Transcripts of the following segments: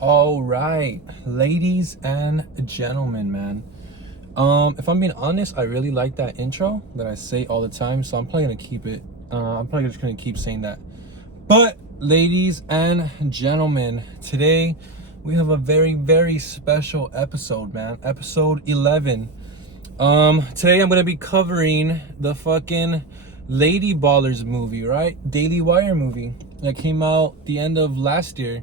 All right, ladies and gentlemen, man. If I'm being honest, I really like that intro that I say all the time, so I'm probably gonna keep it. I'm probably just gonna keep saying that. But, ladies and gentlemen, today we have a very, very special episode, man. Episode 11. Today I'm gonna be covering the fucking Lady Ballers movie, right? Daily Wire movie that came out the end of last year.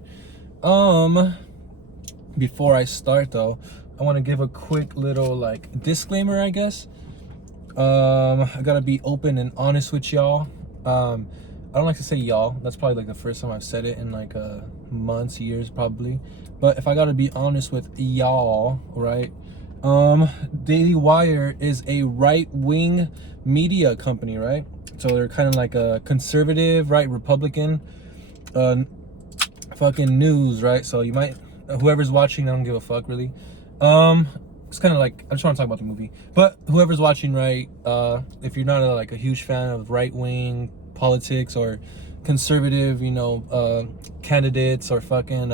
Before I start though, I want to give a quick little disclaimer, I guess. I gotta be open and honest with y'all. I don't like to say y'all. That's probably like the first time I've said it in months, years probably. But if I gotta be honest with y'all, right? Daily Wire is a right-wing media company, right? So they're kind of like a conservative, right, Republican, fucking news, right? So you might, whoever's watching, I don't give a fuck really. It's kind of like, I just want to talk about the movie. But whoever's watching, right, if you're not a huge fan of right-wing politics or conservative, candidates or fucking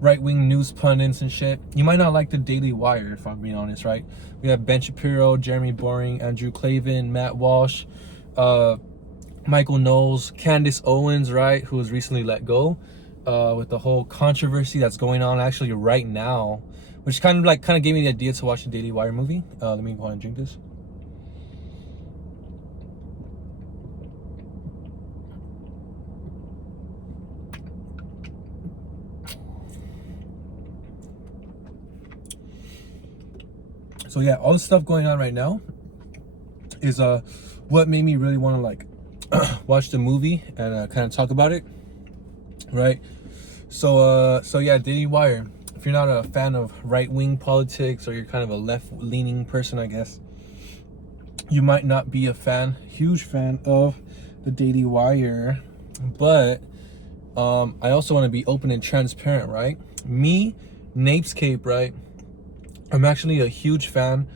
right-wing news pundits and shit, you might not like the Daily Wire, if I'm being honest, right? We have Ben Shapiro, Jeremy Boring, Andrew Clavin, Matt Walsh, Michael Knowles, Candace Owens, right, who was recently let go, with the whole controversy that's going on actually right now, which kind of gave me the idea to watch the Daily Wire movie. Let me go ahead and drink this. So yeah, all the stuff going on right now is what made me really want to watch the movie and kind of talk about it, right? So yeah, Daily Wire. If you're not a fan of right-wing politics or you're kind of a left-leaning person, I guess, you might not be huge fan of the Daily Wire. But I also want to be open and transparent, right? Me, Napescape, right? I'm actually a huge fan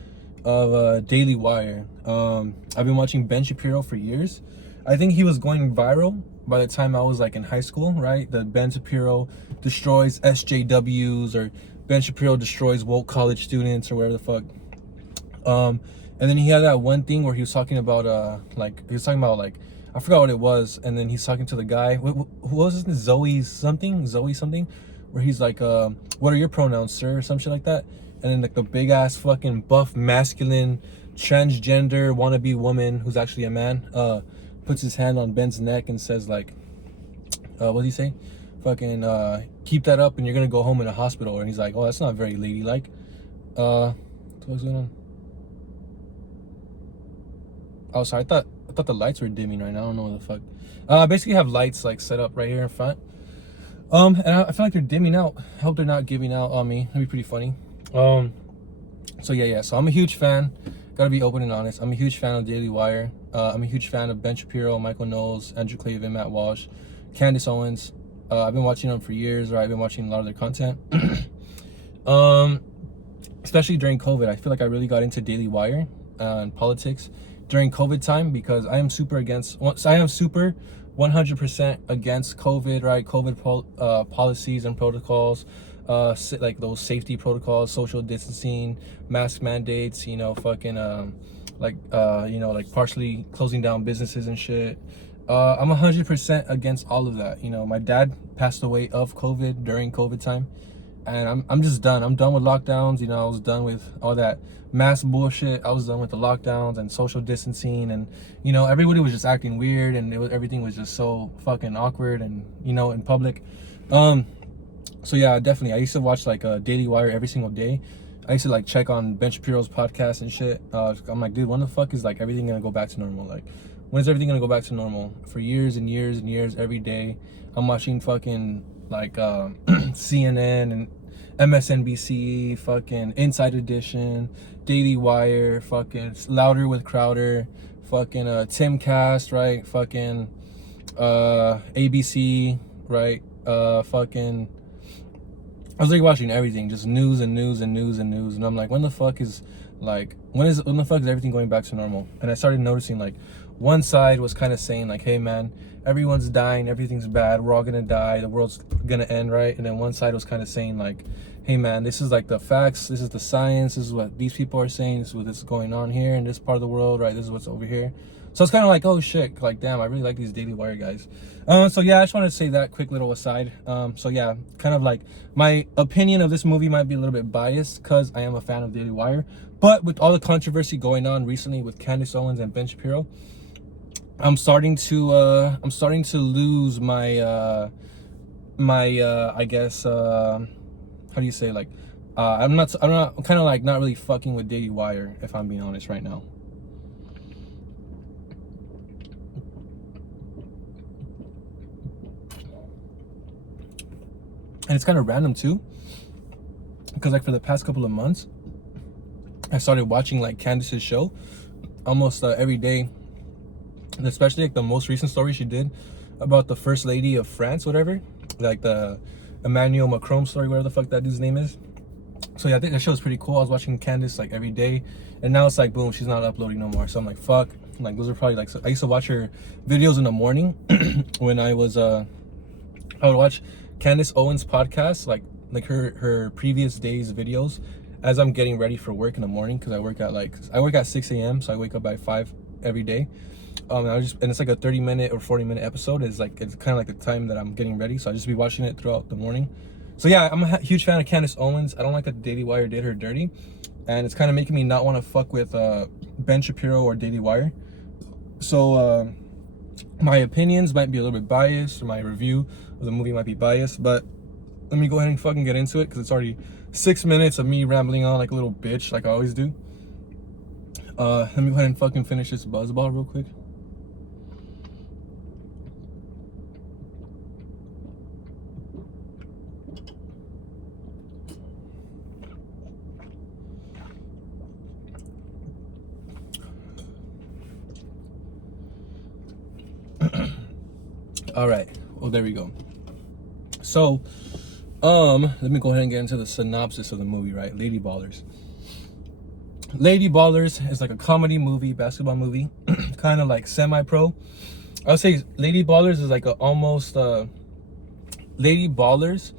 of Daily Wire. I've been watching Ben Shapiro for years. I think he was going viral by the time I was in high school, right? The Ben Shapiro destroys SJWs, or Ben Shapiro destroys woke college students, or whatever the fuck. And then he had that one thing where he was talking about I forgot what it was, and then he's talking to the guy. Who was his name? Zoe something, where he's like, "What are your pronouns, sir?" or some shit like that. And then the big ass fucking buff masculine transgender wannabe woman who's actually a man puts his hand on Ben's neck and says what does he say? Fucking keep that up and you're gonna go home in a hospital. And he's like, oh, that's not very ladylike. What's going on? Oh, sorry, I thought the lights were dimming right now. I don't know what the fuck. I basically have lights set up right here in front. And I feel like they're dimming out. I hope they're not giving out on me. That'd be pretty funny. So yeah, so I'm a huge fan. Gotta be open and honest. I'm a huge fan of Daily Wire. I'm a huge fan of Ben Shapiro, Michael Knowles, Andrew Clavin, Matt Walsh, Candace Owens. I've been watching them for years, right? I've been watching a lot of their content. Especially during COVID. I feel like I really got into Daily Wire and politics during COVID time, because I am super 100% against COVID, right? COVID policies and protocols, like those safety protocols, social distancing, mask mandates, partially closing down businesses and shit. I'm 100% against all of that. My dad passed away of COVID during COVID time, and I'm just done. I'm done with lockdowns. I was done with all that mass bullshit. I was done with the lockdowns and social distancing, and everybody was just acting weird, and everything was just so fucking awkward, and in public. So yeah, definitely. I used to watch Daily Wire every single day. I used to check on Ben Shapiro's podcast and shit. I'm like, dude, when the fuck is everything gonna go back to normal? When is everything gonna go back to normal? For years and years and years, every day, I'm watching fucking CNN and MSNBC, fucking Inside Edition, Daily Wire, fucking Louder with Crowder, fucking Timcast, right? Fucking ABC, right? Fucking, I was watching everything, just news and news and news and news, and I'm like, when the fuck is everything going back to normal? And I started noticing one side was kind of saying like, hey man, everyone's dying, everything's bad, we're all gonna die, the world's gonna end, right? And then one side was kind of saying like, hey man, this is like the facts, this is the science, this is what these people are saying, this is what's going on here in this part of the world, right? This is what's over here. So it's kind of like, oh shit, like damn, I really like these Daily Wire guys. So yeah, I just wanted to say that quick little aside. So yeah, kind of like my opinion of this movie might be a little bit biased because I am a fan of Daily Wire, but with all the controversy going on recently with Candace Owens and Ben Shapiro, I'm starting to lose my I guess how do you say, like I'm kind of like not really fucking with Daily Wire, if I'm being honest right now. And it's kind of random too, because like for the past couple of months I started watching like Candace's show almost every day, and especially like the most recent story she did about the first lady of France, whatever, like the Emmanuel Macron story, whatever the fuck that dude's name is. So yeah, I think that show is pretty cool. I was watching Candace like every day, and now it's like boom, she's not uploading no more. So I'm like, fuck. Like those are probably like, so I used to watch her videos in the morning when I was I would watch Candace Owens podcast, like her previous day's videos as I'm getting ready for work in the morning, because I work at 6 a.m. so I wake up by 5 every day. And it's like a 30-minute or 40-minute episode. It's kind of like the time that I'm getting ready, so I just be watching it throughout the morning. So yeah, I'm a huge fan of Candace Owens. I don't like that Daily Wire did her dirty, and it's kind of making me not want to fuck with Ben Shapiro or Daily Wire. So my opinions might be a little bit biased, or my review of the movie might be biased, but let me go ahead and fucking get into it, because it's already 6 minutes of me rambling on like a little bitch, like I always do. Let me go ahead and fucking finish this buzzball real quick. All right, well there we go. So let me go ahead and get into the synopsis of the movie, right? Lady Ballers is like a comedy movie, basketball movie, kind of like semi-pro. I would say Lady Ballers is like Lady Ballers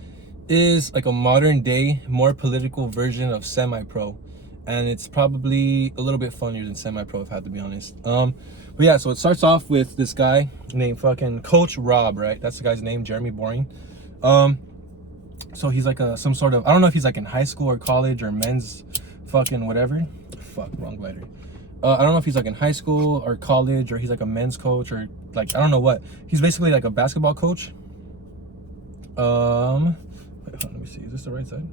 is like a modern day, more political version of semi-pro, and it's probably a little bit funnier than semi-pro, if I have to be honest. But yeah, so it starts off with this guy named fucking Coach Rob, right? That's the guy's name, Jeremy Boring. So he's like some sort of, I don't know if he's like in high school or college or men's fucking whatever. Fuck, wrong lighter. I don't know if he's like in high school or college, or he's like a men's coach, or like, I don't know what. He's basically like a basketball coach. Wait, hold on, let me see. Is this the right side?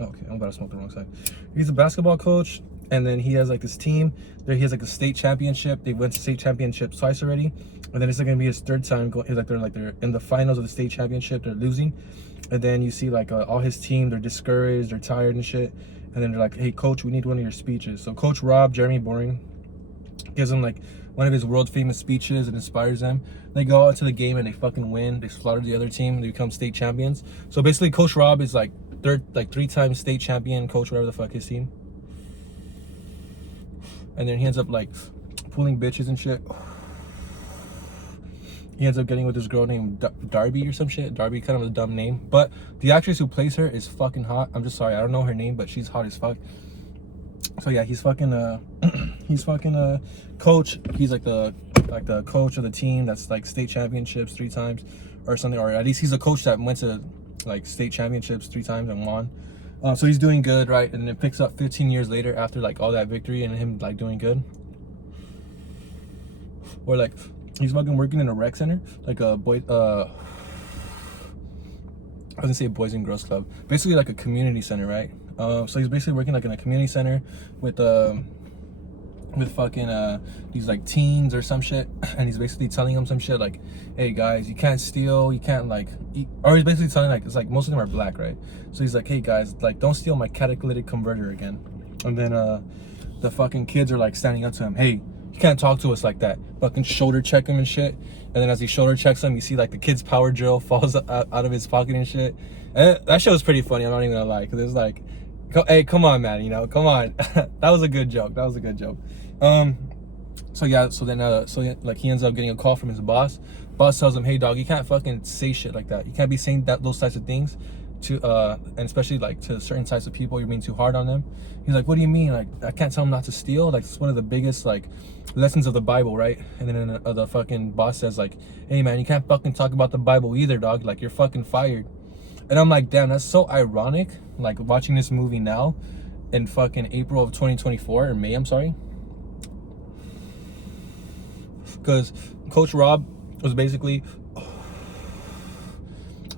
Okay, I'm about to smoke the wrong side. He's a basketball coach, and then he has like this team. There he has like a state championship. They went to state championships twice already, and then it's like gonna be his third time going. They're in the finals of the state championship. They're losing, and then you see like all his team. They're discouraged. They're tired and shit. And then they're like, "Hey, coach, we need one of your speeches." So Coach Rob, Jeremy Boring, gives them like one of his world famous speeches. It inspires them. They go out to the game and they fucking win. They slaughter the other team and they become state champions. So basically, Coach Rob is like three-time state champion coach, whatever the fuck his team. And then he ends up like pulling bitches and shit. He ends up getting with this girl named Darby or some shit. Darby, kind of a dumb name, but the actress who plays her is fucking hot. I'm just sorry, I don't know her name, but she's hot as fuck. So yeah, he's fucking coach. He's like the coach of the team that's like state championships 3 times or something, or at least he's a coach that went to like state championships 3 times and won. So he's doing good, right? And it picks up 15 years later after like all that victory and him like doing good. Or like he's fucking working in a rec center, like a boy. I was gonna say Boys and Girls Club, basically like a community center, right? So he's basically working like in a community center with fucking these like teens or some shit, and he's basically telling them some shit like, hey guys, you can't steal, you can't like eat, or he's basically telling like, it's like most of them are black, right? So he's like, hey guys, like don't steal my catalytic converter again. And then the fucking kids are like standing up to him, hey, you can't talk to us like that. Fucking shoulder check him and shit. And then as he shoulder checks him, you see like the kid's power drill falls out of his pocket and shit. And that shit was pretty funny, I'm not even gonna lie, because it's like, hey, come on, man, you know, come on. That was a good joke. So yeah, so then like he ends up getting a call from his boss. Boss tells him, hey dog, you can't fucking say shit like that. You can't be saying those types of things to and especially like to certain types of people. You're being too hard on them. He's like, what do you mean? Like, I can't tell him not to steal. Like, it's one of the biggest like lessons of the Bible, right? And then the fucking boss says like, hey man, you can't fucking talk about the Bible either, dog. Like, you're fucking fired. And I'm like, damn, that's so ironic. Like, watching this movie now in fucking April of 2024, or May, I'm sorry. Because Coach Rob was basically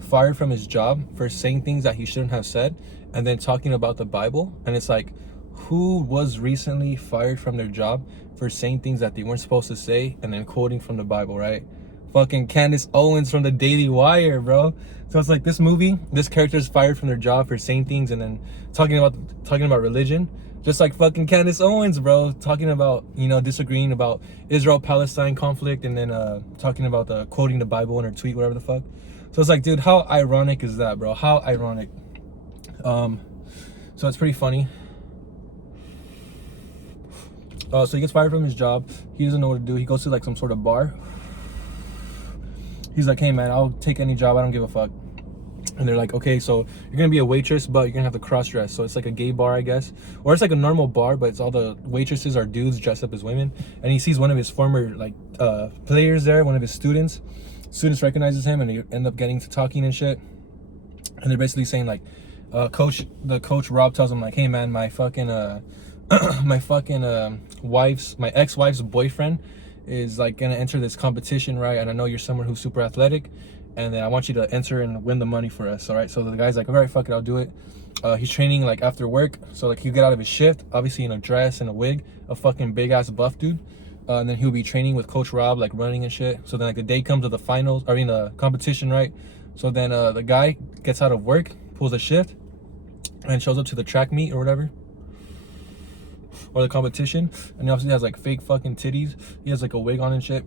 fired from his job for saying things that he shouldn't have said and then talking about the Bible. And it's like, who was recently fired from their job for saying things that they weren't supposed to say and then quoting from the Bible, right? Fucking Candace Owens from the Daily Wire, bro. So it's like, this movie, this character is fired from their job for saying things and then talking about religion, just like fucking Candace Owens, bro, talking about, you know, disagreeing about Israel-Palestine conflict and then talking about quoting the Bible in her tweet, whatever the fuck. So it's like, dude, how ironic is that, bro? How ironic. So it's pretty funny. So he gets fired from his job. He doesn't know what to do. He goes to like some sort of bar. He's like, hey man, I'll take any job, I don't give a fuck. And they're like, okay, so you're gonna be a waitress, but you're gonna have to cross dress. So it's like a gay bar, I guess, or it's like a normal bar, but it's all the waitresses are dudes dressed up as women. And he sees one of his former like players there, one of his students recognizes him, and they end up getting to talking and shit. And they're basically saying like, coach Rob tells him like, hey man, my fucking my ex-wife's boyfriend is like gonna enter this competition, right? And I know you're someone who's super athletic, and then I want you to enter and win the money for us, all right? So the guy's like, all right, fuck it, I'll do it. He's training like after work, so like he'll get out of his shift, obviously in a dress and a wig, a fucking big ass buff dude, and then he'll be training with Coach Rob, like running and shit. So then like the day comes of the finals, the competition, right? So then the guy gets out of work, pulls a shift, and shows up to the track meet or whatever, or the competition, and he obviously has like fake fucking titties. He has like a wig on and shit.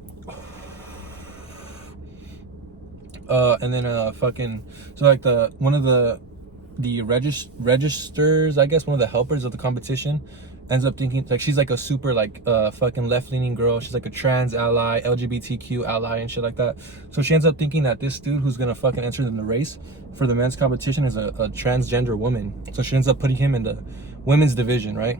And then fucking, so like one of the registers, I guess, one of the helpers of the competition ends up thinking like she's like a super like fucking left-leaning girl. She's like a trans ally, LGBTQ ally and shit like that. So she ends up thinking that this dude who's gonna fucking enter in the race for the men's competition is a transgender woman. So she ends up putting him in the women's division, right?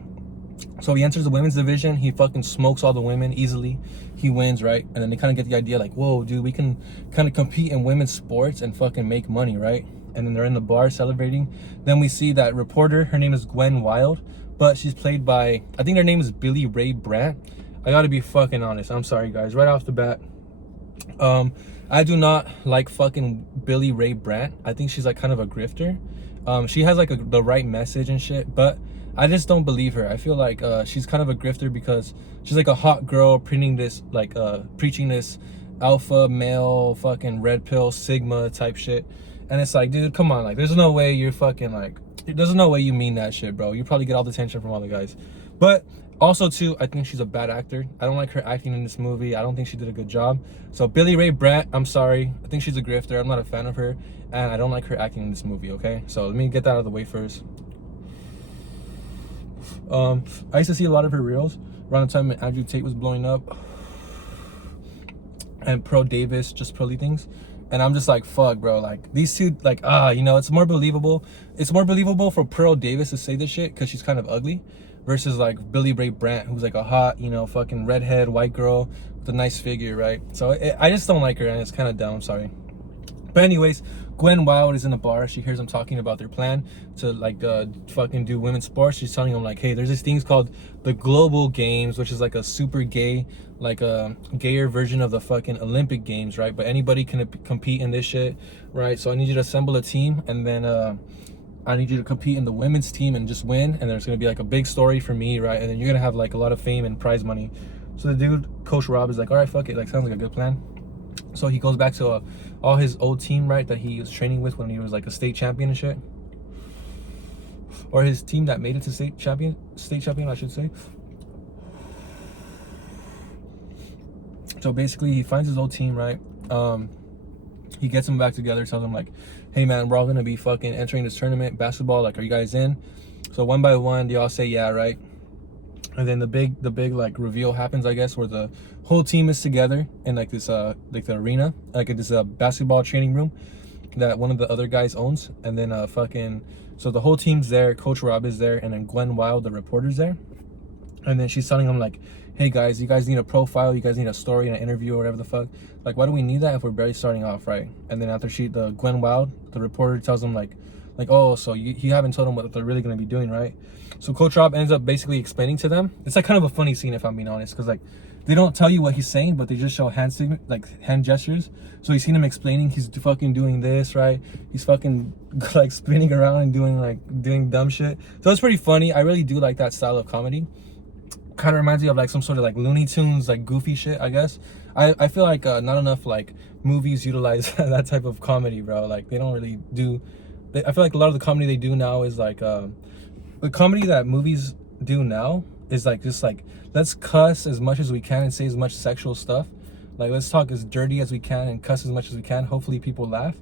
So he enters the women's division, he fucking smokes all the women easily, he wins, right? And then they kind of get the idea like, whoa dude, we can kind of compete in women's sports and fucking make money, right? And then they're in the bar celebrating. Then we see that reporter, her name is Gwen Wild, but she's played by, I think her name is Billy Ray Brandt. I gotta be fucking honest, I'm sorry guys, right off the bat, I do not like fucking Billy Ray Brandt. I think she's like kind of a grifter. She has like the right message and shit, but I just don't believe her. I feel like she's kind of a grifter because she's like a hot girl preaching this alpha male fucking red pill Sigma type shit. And it's like, dude, come on, like there's no way you're fucking like, there's no way you mean that shit, bro. You probably get all the attention from all the guys. But also too, I think she's a bad actor. I don't like her acting in this movie. I don't think she did a good job. So Billy Ray Brandt, I'm sorry. I think she's a grifter. I'm not a fan of her, and I don't like her acting in this movie, okay? So let me get that out of the way first. I used to see a lot of her reels around the time when Andrew Tate was blowing up and Pro Davis, just Pearly things. And I'm just like, fuck, bro. Like, these two, like, you know, it's more believable. It's more believable for Pearl Davis to say this shit because she's kind of ugly versus, like, Billy Ray Brandt, who's, like, a hot, you know, fucking redhead, white girl with a nice figure, right? So I just don't like her, and it's kind of dumb. I'm sorry. But anyways, Gwen Wild is in the bar. She hears them talking about their plan to like fucking do women's sports. She's telling them like, hey, there's these things called the Global Games, which is like a super gay, like a gayer version of the fucking Olympic Games, right? But anybody can compete in this shit, right? So I need you to assemble a team, and then I need you to compete in the women's team and just win. And there's gonna be like a big story for me, right? And then you're gonna have like a lot of fame and prize money. So the dude, Coach Rob, is like, all right, fuck it. Like, sounds like a good plan. So he goes back to all his old team, right, that he was training with when he was like a state champion and shit, or his team that made it to state champion, I should say. So basically, he finds his old team, right? He gets them back together, tells them like, hey man, we're all gonna be fucking entering this tournament, basketball. Like, are you guys in? So one by one, they all say yeah, right? And then the big like reveal happens, I guess, where the whole team is together in like this like the arena, like this basketball training room that one of the other guys owns. And then so the whole team's there, Coach Rob is there, and then Gwen Wild, the reporter's there. And then she's telling them like, hey guys, you guys need a profile, you guys need a story and an interview or whatever the fuck. Like, why do we need that if we're barely starting off, right? And then after the Gwen Wild, the reporter, tells them like, oh, so you haven't told them what they're really gonna be doing, right? So Coach Rob ends up basically explaining to them. It's like kind of a funny scene, if I'm being honest, because like they don't tell you what he's saying, but they just show hand gestures. So you see him explaining he's fucking doing this, right? He's fucking like spinning around and doing dumb shit. So it's pretty funny. I really do like that style of comedy. Kind of reminds me of like some sort of like Looney Tunes, like goofy shit, I guess. I feel like not enough like movies utilize that type of comedy, bro. Like they don't really do. I feel like a lot of the comedy they do now is like the comedy that movies do now is like just like, let's cuss as much as we can and say as much sexual stuff. Like, let's talk as dirty as we can and cuss as much as we can. Hopefully people laugh.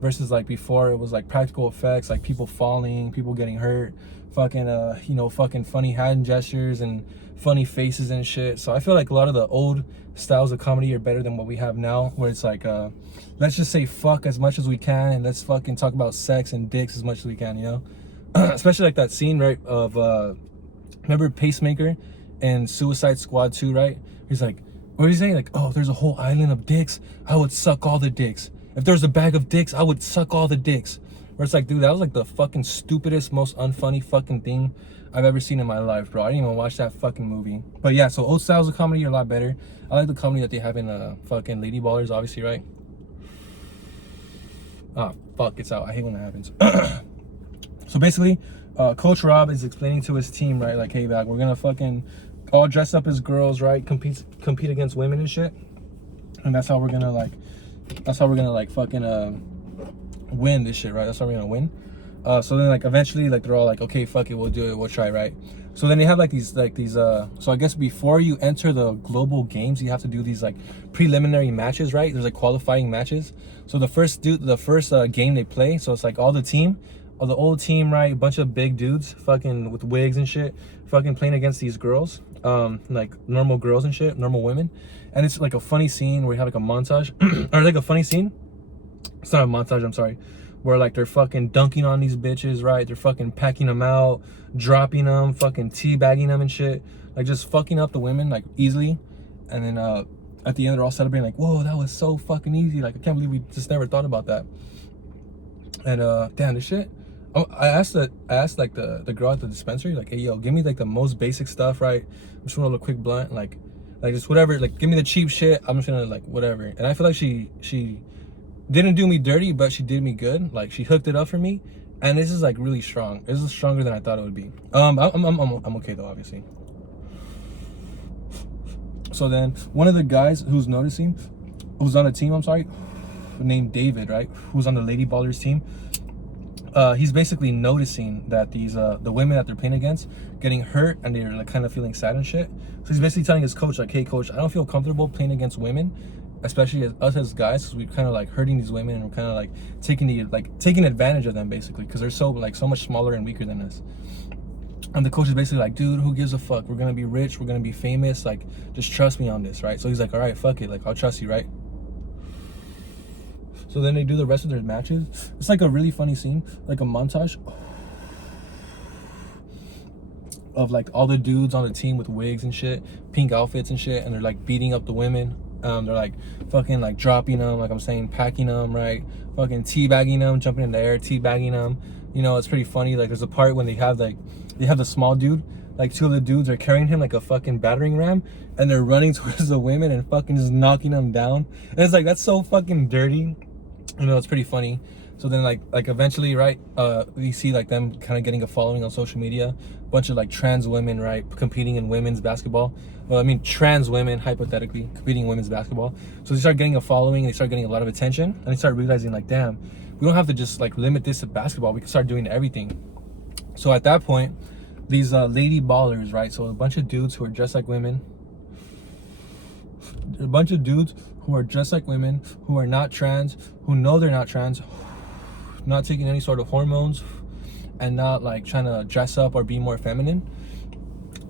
Versus like before, it was like practical effects, like people falling, people getting hurt, fucking fucking funny hand gestures and funny faces and shit. So I feel like a lot of the old styles of comedy are better than what we have now, where it's like let's just say fuck as much as we can and let's fucking talk about sex and dicks as much as we can, you know. Especially like that scene, right, of remember Pacemaker and Suicide Squad 2, right? He's like, what is he saying? Like, oh, if there's a whole island of dicks, I would suck all the dicks. If there's a bag of dicks, I would suck all the dicks. Where it's like, dude, that was like the fucking stupidest, most unfunny fucking thing I've ever seen in my life, bro. I didn't even watch that fucking movie. But yeah, so old styles of comedy are a lot better. I like the comedy that they have in fucking Lady Ballers, obviously, right? Ah, fuck, it's out. I hate when that happens. So basically, Coach Rob is explaining to his team, right? Like, hey, back, we're gonna fucking all dress up as girls, right? Compete against women and shit. And that's how we're gonna like fucking win this shit, right? That's how we're gonna win. So then like eventually like they're all like, okay, fuck it, we'll do it, we'll try, right? So then they have like these so I guess before you enter the global games, you have to do these like preliminary matches, right? There's like qualifying matches. So the first game they play, so it's like all the old team, right? A bunch of big dudes fucking with wigs and shit, fucking playing against these girls, like normal girls and shit, normal women. And it's like a funny scene where you have like a montage or like a funny scene. It's not a montage, I'm sorry. Where like they're fucking dunking on these bitches, right? They're fucking packing them out, dropping them, fucking teabagging them and shit. Like just fucking up the women like easily. And then at the end they're all celebrating like, whoa, that was so fucking easy. Like I can't believe we just never thought about that. And damn, this shit. I asked like the girl at the dispensary, like, hey yo, give me like the most basic stuff, right? I'm just gonna roll a quick blunt, like just whatever, like give me the cheap shit. I'm just gonna like whatever. And I feel like she didn't do me dirty, but she did me good. Like she hooked it up for me, and this is like really strong. This is stronger than I thought it would be. I'm okay though, obviously. So then one of the guys who's on the team, I'm sorry, named David, right? Who's on the Lady Ballers team. He's basically noticing that these the women that they're playing against getting hurt and they're like kind of feeling sad and shit. So he's basically telling his coach like, hey coach, I don't feel comfortable playing against women, especially as guys, because we're kind of like hurting these women and we're kind of like taking advantage of them basically, because they're so much smaller and weaker than us. And the coach is basically like, dude, who gives a fuck? We're gonna be rich, we're gonna be famous, like just trust me on this, right? So he's like, all right, fuck it, like I'll trust you, right? So then they do the rest of their matches. It's like a really funny scene, like a montage of like all the dudes on the team with wigs and shit, pink outfits and shit, and they're like beating up the women. They're like fucking like dropping them, like I'm saying, packing them, right? Fucking teabagging them, jumping in the air, teabagging them. You know, it's pretty funny. Like there's a part when they have the small dude, like two of the dudes are carrying him like a fucking battering ram, and they're running towards the women and fucking just knocking them down. And it's like, that's so fucking dirty. You know, it's pretty funny. So then like eventually, right, you see like them kind of getting a following on social media. A bunch of like trans women, right, competing in women's basketball. Well, I mean trans women, hypothetically, competing in women's basketball. So they start getting a following, they start getting a lot of attention, and they start realizing like, damn, we don't have to just like limit this to basketball, we can start doing everything. So at that point, these Lady Ballers, right, so a bunch of dudes who are dressed like women, who are not trans, who know they're not trans, not taking any sort of hormones, and not like trying to dress up or be more feminine.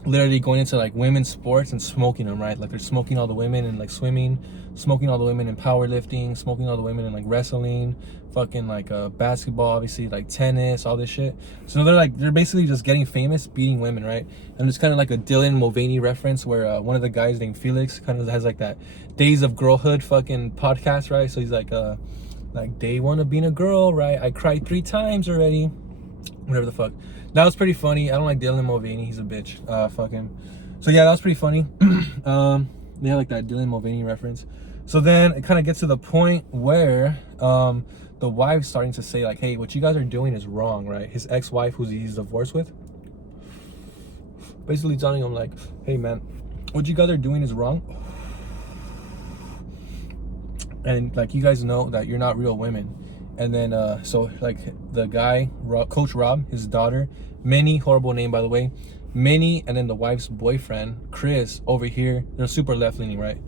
literally going into like women's sports and smoking them, right? Like they're smoking all the women in like swimming, smoking all the women in powerlifting, smoking all the women in like wrestling, fucking like basketball, obviously, like tennis, all this shit. So they're basically just getting famous, beating women, right? And it's kind of like a Dylan Mulvaney reference where one of the guys named Felix kind of has like that Days of Girlhood fucking podcast, right? So he's like day one of being a girl, right? I cried 3 times already, whatever the fuck. That was pretty funny. I don't like Dylan Mulvaney. He's a bitch. Fucking. So yeah, that was pretty funny. They had like that Dylan Mulvaney reference. So then it kind of gets to the point where the wife's starting to say like, hey, what you guys are doing is wrong, right? His ex-wife, who he's divorced with, basically telling him like, hey man, what you guys are doing is wrong. And like, you guys know that you're not real women. And then so like the guy, Coach Rob, his daughter Minnie, horrible name by the way, Minnie, and then the wife's boyfriend Chris over here, they're super left-leaning, right?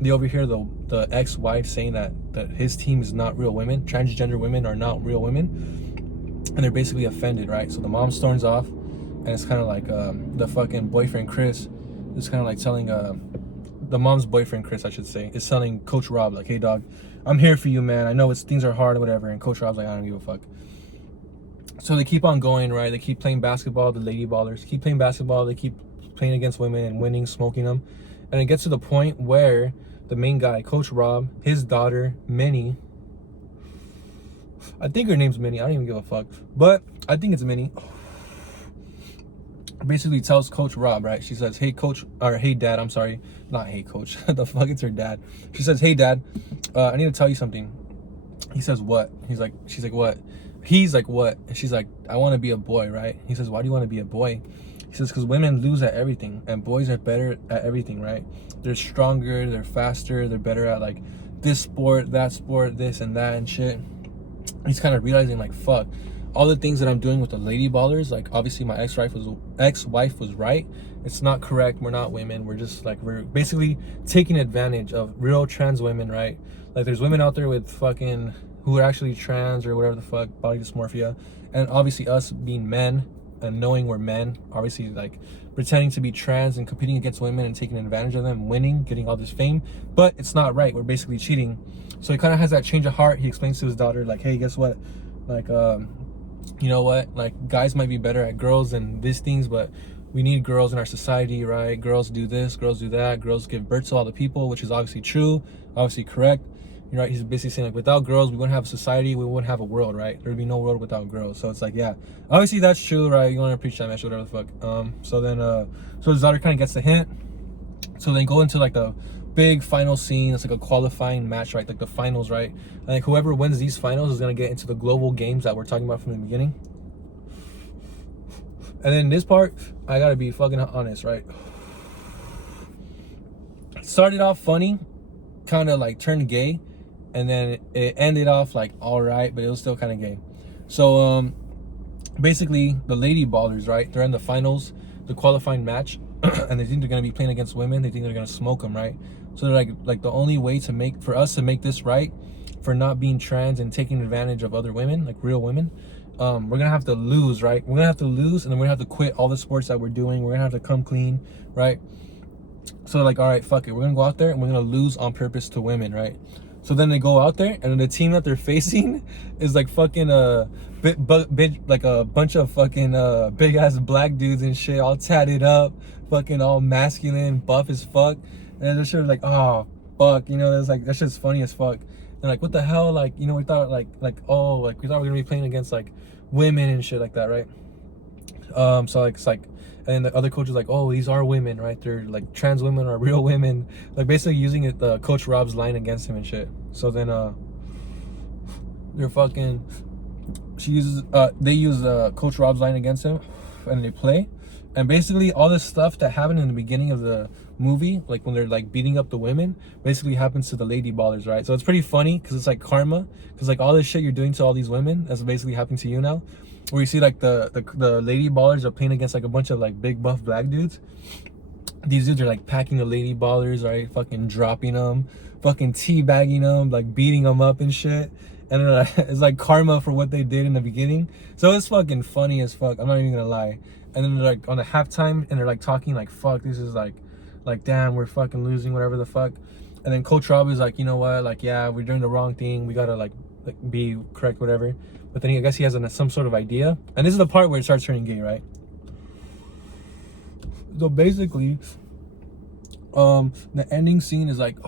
They overhear the ex-wife saying that his team is not real women, transgender women are not real women, and they're basically offended, right? So the mom storms off, and it's kind of like the fucking boyfriend Chris is kind of like telling the mom's boyfriend Chris, I should say, is telling Coach Rob like, hey dog, I'm here for you, man. I know things are hard or whatever. And Coach Rob's like, I don't give a fuck. So they keep on going, right? They keep playing basketball. The lady ballers keep playing basketball. They keep playing against women and winning, smoking them. And it gets to the point where the main guy, Coach Rob, his daughter, Minnie, I think her name's Minnie. I don't even give a fuck. But I think it's Minnie. Basically tells Coach Rob, right? She says, hey coach, or hey dad, I'm sorry. Not hey coach. The fuck, it's her dad. She says, hey dad, I need to tell you something. He says, what? She's like, what? He's like, what? And she's like, I want to be a boy, right? He says, why do you want to be a boy? He says, because women lose at everything and boys are better at everything, right? They're stronger, they're faster, they're better at like this sport, that sport, this and that and shit. He's kind of realizing like, fuck, all the things that I'm doing with the lady ballers, like obviously my ex-wife was right. It's not correct. We're not women. We're just like, we're basically taking advantage of real trans women, right? Like there's women out there with fucking who are actually trans or whatever the fuck, body dysmorphia, and obviously us being men and knowing we're men, obviously like pretending to be trans and competing against women and taking advantage of them, winning, getting all this fame, but it's not right. We're basically cheating. So he kind of has that change of heart. He explains to his daughter like, hey, guess what? Like, you know what? Like guys might be better at girls than these things, but we need girls in our society, right? Girls do this, girls do that, girls give birth to all the people, which is obviously true, obviously correct. You're right. He's basically saying like, without girls, we wouldn't have a society, we wouldn't have a world, right? There would be no world without girls. So it's like, yeah, obviously that's true, right? You want to preach that message, whatever the fuck. So then, so his daughter kind of gets the hint. So then go into like the big final scene. It's like a qualifying match, right? Like the finals, right? Like whoever wins these finals is gonna get into the global games that we're talking about from the beginning. And then this part, I gotta be fucking honest, right? It started off funny, kind of like turned gay, and then it ended off like all right, but it was still kind of gay. So basically the lady ballers, right? They're in the finals, the qualifying match, and they think they're gonna be playing against women. They think they're gonna smoke them, right? So they're like the only way for us to make this right, for not being trans and taking advantage of other women, like real women, we're gonna have to lose, right? We're gonna have to lose, and then we're gonna have to quit all the sports that we're doing. We're gonna have to come clean, right? So like, all right, fuck it. We're gonna go out there and we're gonna lose on purpose to women, right? So then they go out there, and then the team that they're facing is like fucking like a bunch of fucking big ass black dudes and shit, all tatted up, fucking all masculine, buff as fuck. And they're sort of like, oh fuck, you know, there's like, that shit's funny as fuck. And like, what the hell, like, you know, we thought like oh, like we thought we were gonna be playing against like women and shit like that, right? So like it's like, and the other coach is like, oh, these are women, right? They're like, trans women are real women, like basically using it, Coach Rob's line against him and shit. So then they're fucking, they use Coach Rob's line against him, and they play, and basically all this stuff that happened in the beginning of the movie, like when they're like beating up the women, basically happens to the lady ballers, right? So it's pretty funny because it's like karma, because like all this shit you're doing to all these women, that's basically happening to you now. Where you see like the lady ballers are playing against like a bunch of like big buff black dudes. These dudes are like packing the lady ballers, right? Fucking dropping them, fucking teabagging them, like beating them up and shit. and then it's like karma for what they did in the beginning. So it's fucking funny as fuck. I'm not even gonna lie. And then they're like on the halftime, and they're like talking like, "Fuck, this is like damn, we're fucking losing, whatever the fuck." And then Coach Rob is like, "You know what? Like, yeah, we're doing the wrong thing. We gotta like be correct, whatever." But then I guess he has some sort of idea, and this is the part where it starts turning gay, right? So basically, the ending scene is like,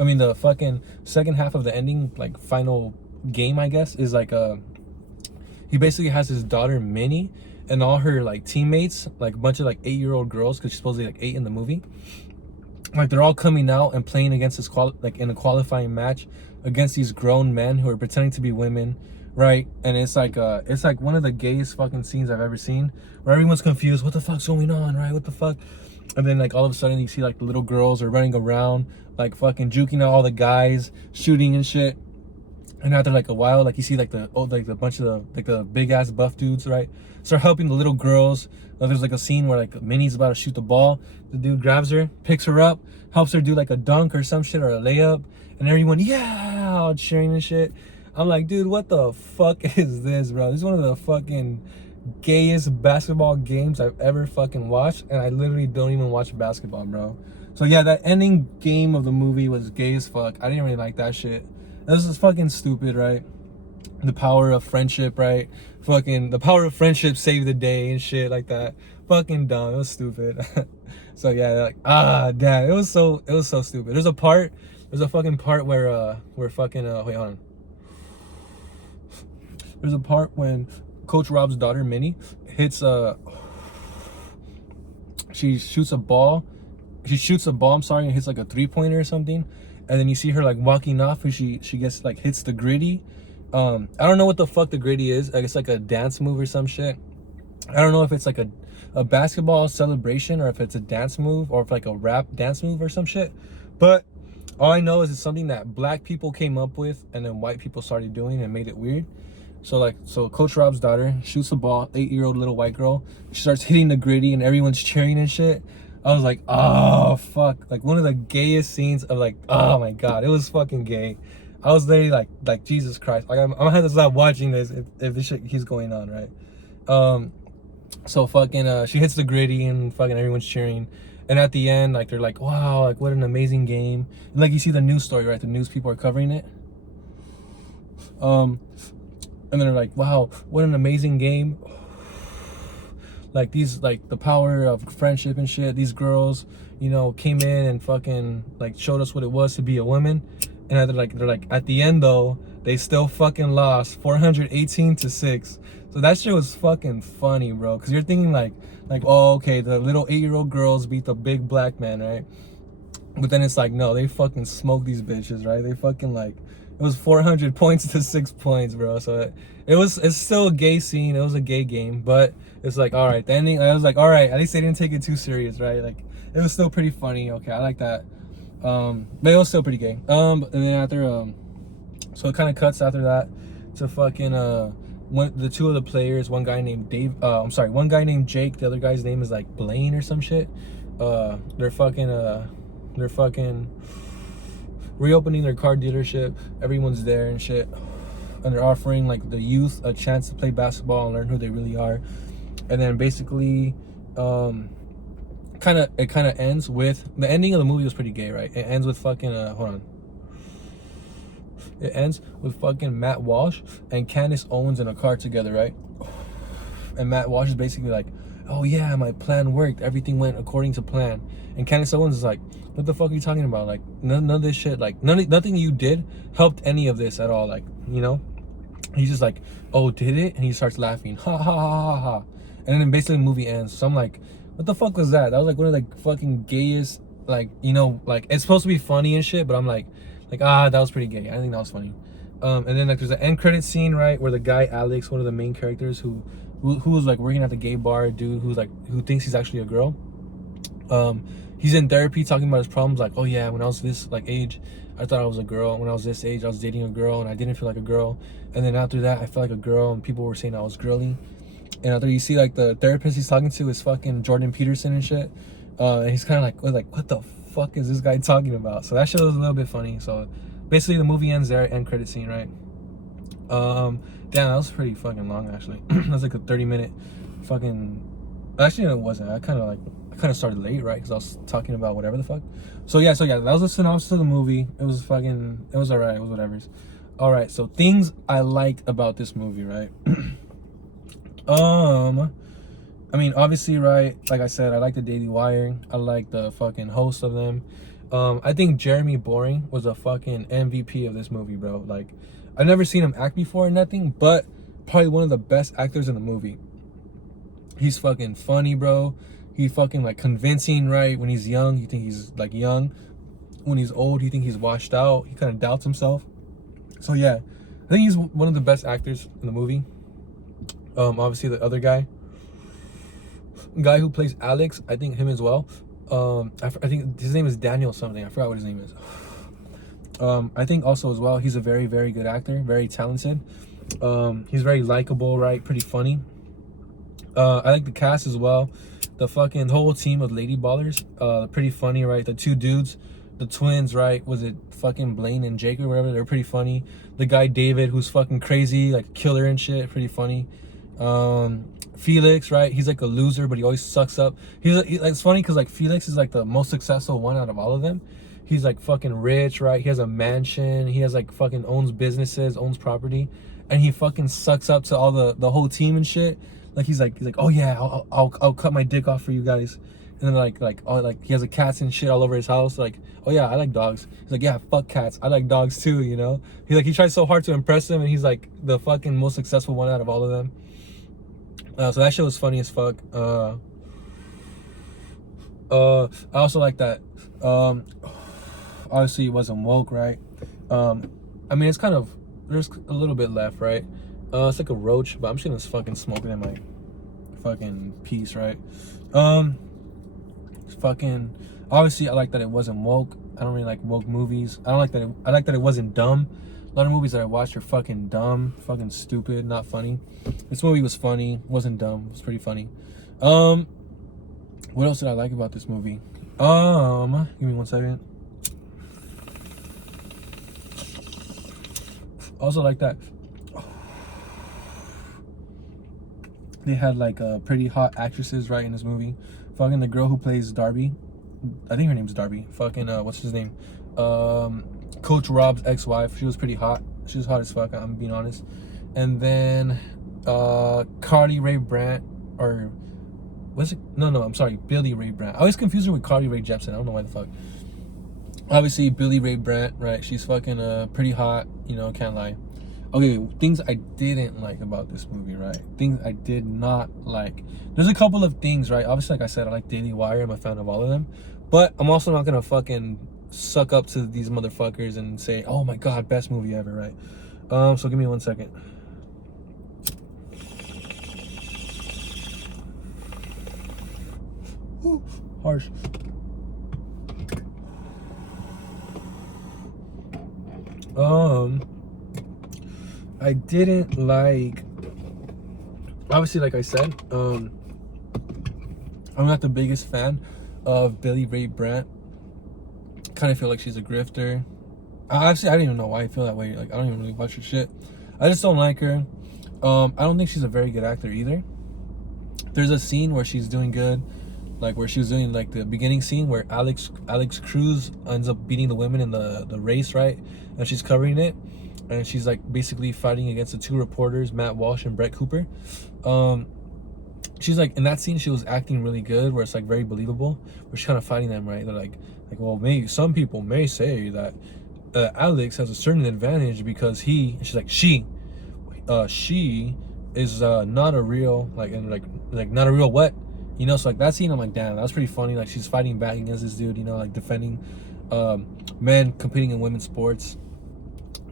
I mean, the fucking second half of the ending, like final game, I guess, is like he basically has his daughter Minnie and all her like teammates, like a bunch of like 8-year-old girls, because she's supposedly like 8 in the movie. Like they're all coming out and playing against this like in a qualifying match against these grown men who are pretending to be women, right? And it's like one of the gayest fucking scenes I've ever seen, where everyone's confused, what the fuck's going on, right? What the fuck? And then like all of a sudden you see like the little girls are running around like fucking juking out all the guys, shooting and shit. And after like a while, like you see like the bunch of the big ass buff dudes, right, start helping the little girls. There's like a scene where like Minnie's about to shoot the ball. The dude grabs her, picks her up, helps her do like a dunk or some shit or a layup, and everyone, yeah, all cheering and shit. I'm like, dude, what the fuck is this, bro? This is one of the fucking gayest basketball games I've ever fucking watched, and I literally don't even watch basketball, bro. So yeah, that ending game of the movie was gay as fuck. I didn't really like that shit. This is fucking stupid, right? The power of friendship, right? Fucking the power of friendship saved the day and shit like that. Fucking dumb. It was stupid. So yeah, like damn, it was so stupid. There's a fucking part where fucking wait, hold on. There's a part when Coach Rob's daughter Minnie hits she shoots a ball, I'm sorry, and hits like a 3-pointer or something. And then you see her like walking off, and she gets like hits the gritty. I don't know what the fuck the gritty is. I guess like a dance move or some shit. I don't know if it's like a basketball celebration, or if it's a dance move, or if like a rap dance move or some shit. But all I know is it's something that black people came up with, and then white people started doing and made it weird. So Coach Rob's daughter shoots the ball, 8-year-old little white girl. She starts hitting the gritty, and everyone's cheering and shit. I was like, oh fuck, like one of the gayest scenes of like, oh my god, it was fucking gay. I was literally like Jesus Christ, like I'm gonna have to stop watching this if this shit keeps going on, right? So fucking she hits the gritty, and fucking everyone's cheering, and at the end, like they're like, wow, like what an amazing game. And, like you see the news story, right? The news people are covering it. And they're like, wow, what an amazing game. Like these, like the power of friendship and shit. These girls, you know, came in and fucking like showed us what it was to be a woman. And they're like at the end though, they still fucking lost 418-6. So that shit was fucking funny, bro. Cause you're thinking like, oh, okay, the little 8-year-old girls beat the big black man, right? But then it's like, no, they fucking smoked these bitches, right? They fucking like, it was 400 points to 6 points, bro. So it's still a gay scene. It was a gay game, but it's like, all right, the ending, I was like, all right, at least they didn't take it too serious, right? Like it was still pretty funny. Okay, I like that. But it was still pretty gay. And then after, so it kind of cuts after that to fucking the two of the players, one guy named Jake, the other guy's name is like Blaine or some shit. They're fucking reopening their car dealership. Everyone's there and shit, and they're offering like the youth a chance to play basketball and learn who they really are. And then basically it kind of ends with, the ending of the movie was pretty gay, right? It ends with fucking it ends with fucking Matt Walsh and Candace Owens in a car together, right? And Matt Walsh is basically like, oh yeah, my plan worked, everything went according to plan. And Candace Owens is like, what the fuck are you talking about? Like none of this shit, like nothing you did helped any of this at all, like, you know? He's just like, oh, did it? And he starts laughing, ha ha ha ha ha. And then basically the movie ends. So I'm like, what the fuck was that? That was like one of the fucking gayest, like, you know, like it's supposed to be funny and shit, but I'm like that was pretty gay. I think that was funny. And then like there's an end credit scene, right, where the guy Alex, one of the main characters, who was like working at the gay bar, dude, who thinks he's actually a girl. He's in therapy talking about his problems, like, oh yeah, when I was this like age, I thought I was a girl. When I was this age, I was dating a girl and I didn't feel like a girl. And then after that, I felt like a girl and people were saying I was girly. And after you see like the therapist he's talking to is fucking Jordan Peterson and shit. And he's kind of like, what the fuck is this guy talking about? So that shit was a little bit funny. So basically the movie ends there, end credit scene, right? Damn, that was pretty fucking long actually. That was like a 30-minute fucking. Actually, no, it wasn't. I kind of started late, right? Because I was talking about whatever the fuck. So yeah, that was a synopsis of the movie. It was alright. It was whatever. All right, so things I liked about this movie, right? I mean, obviously, right? Like I said, I like the Daily Wire. I like the fucking host of them. I think Jeremy Boring was a fucking MVP of this movie, bro. Like, I've never seen him act before or nothing, but probably one of the best actors in the movie. He's fucking funny, bro. He fucking like convincing, right? When he's young, you think he's like young. When he's old, you think he's washed out. He kind of doubts himself. So yeah, I think he's one of the best actors in the movie. Obviously the other guy who plays Alex, I think him as well. I think his name is Daniel something. I forgot what his name is. I think also as well, he's a very, very good actor, very talented. He's very likable, right? Pretty funny. I like the cast as well. The fucking whole team of Lady Ballers, pretty funny, right? The two dudes, the twins, right? Was it fucking Blaine and Jake or whatever? They're pretty funny. The guy David, who's fucking crazy, like killer and shit, pretty funny. Felix, right? He's like a loser, but he always sucks up. It's funny because like Felix is like the most successful one out of all of them. He's like fucking rich, right? He has a mansion. He has like fucking owns businesses, owns property, and he fucking sucks up to all the whole team and shit. Like he's like, oh yeah, I'll cut my dick off for you guys. And then like he has a cats and shit all over his house. Like, oh yeah, I like dogs. He's like, yeah, fuck cats. I like dogs too, you know? He tries so hard to impress them, and he's like the fucking most successful one out of all of them. So that shit was funny as fuck. I also like that. Obviously it wasn't woke, right? I mean, it's kind of, there's a little bit left, right? It's like a roach, but I'm just gonna fucking smoke it in my fucking piece, right? Fucking, obviously I like that it wasn't woke. I don't really like woke movies. I like that it wasn't dumb. A lot of movies that I watched are fucking dumb, fucking stupid, not funny. This movie was funny, wasn't dumb, it was pretty funny. What else did I like about this movie? Give me 1 second. Also like that they had like pretty hot actresses, right, in this movie. Fucking the girl who plays Darby, I think her name's Darby. Fucking what's his name? Coach Rob's ex-wife. She was pretty hot. She was hot as fuck, I'm being honest. And then Carly Rae Brandt, or was it? No, I'm sorry, Billy Ray Brandt. I always confuse her with Carly Rae Jepsen. I don't know why the fuck. Obviously Billy Ray Brandt, right? She's fucking pretty hot, you know, can't lie. Okay, things I didn't like about this movie, right? Things I did not like. There's a couple of things, right? Obviously, like I said, I like Daily Wire. I'm a fan of all of them. But I'm also not gonna fucking suck up to these motherfuckers and say, oh my god, best movie ever, right? So give me 1 second. Ooh, harsh. I didn't like, obviously, like I said, I'm not the biggest fan of Billy Ray Brandt. Kind of feel like she's a grifter. I don't even know why I feel that way. Like, I don't even really watch her shit. I just don't like her. I don't think she's a very good actor either. There's a scene where she's doing good, like where she was doing like the beginning scene where Alex Cruz ends up beating the women in the race, right? And she's covering it, and she's like basically fighting against the two reporters, Matt Walsh and Brett Cooper. She's like, in that scene she was acting really good, where it's like very believable, where she's kind of fighting them, right? They're like well, maybe some people may say that Alex has a certain advantage because she's like, she is not a real like not a real what, you know? So like that scene, I'm like, damn, that was pretty funny. Like she's fighting back against this dude, you know, like defending men competing in women's sports.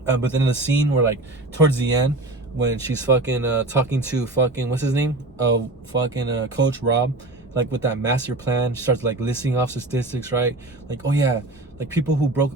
But then in the scene where like towards the end, when she's fucking talking to fucking what's his name, Coach Rob, like with that master plan, she starts like listing off statistics, right? Like, oh yeah, like people who grow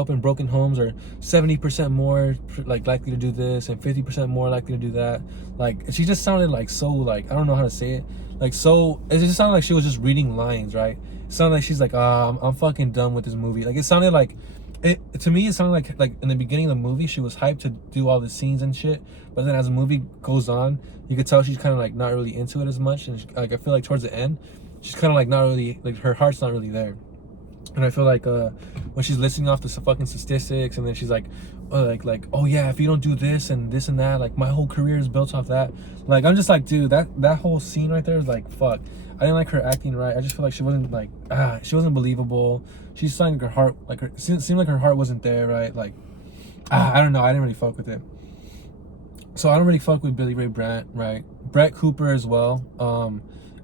up in broken homes are 70% more like likely to do this and 50% more likely to do that. Like she just sounded like so, like, I don't know how to say it, like, so it just sounded like she was just reading lines, right? It sounded like she's like, I'm fucking done with this movie. Like it sounded like it to me it sounded like in the beginning of the movie she was hyped to do all the scenes and shit, but then as the movie goes on, you could tell she's kind of like not really into it as much, and like I feel like towards the end, she's kind of like not really like her heart's not really there. And I feel like when she's listing off the fucking statistics, and then she's like, oh yeah, if you don't do this and this and that, like my whole career is built off that. Like I'm just like, dude, that whole scene right there is like, fuck. I didn't like her acting right. I just feel like she wasn't like, she wasn't believable. She seemed like her heart, like seemed like her heart wasn't there, right? Like, I don't know. I didn't really fuck with it. So I don't really fuck with Billy Ray Brandt, right? Brett Cooper as well.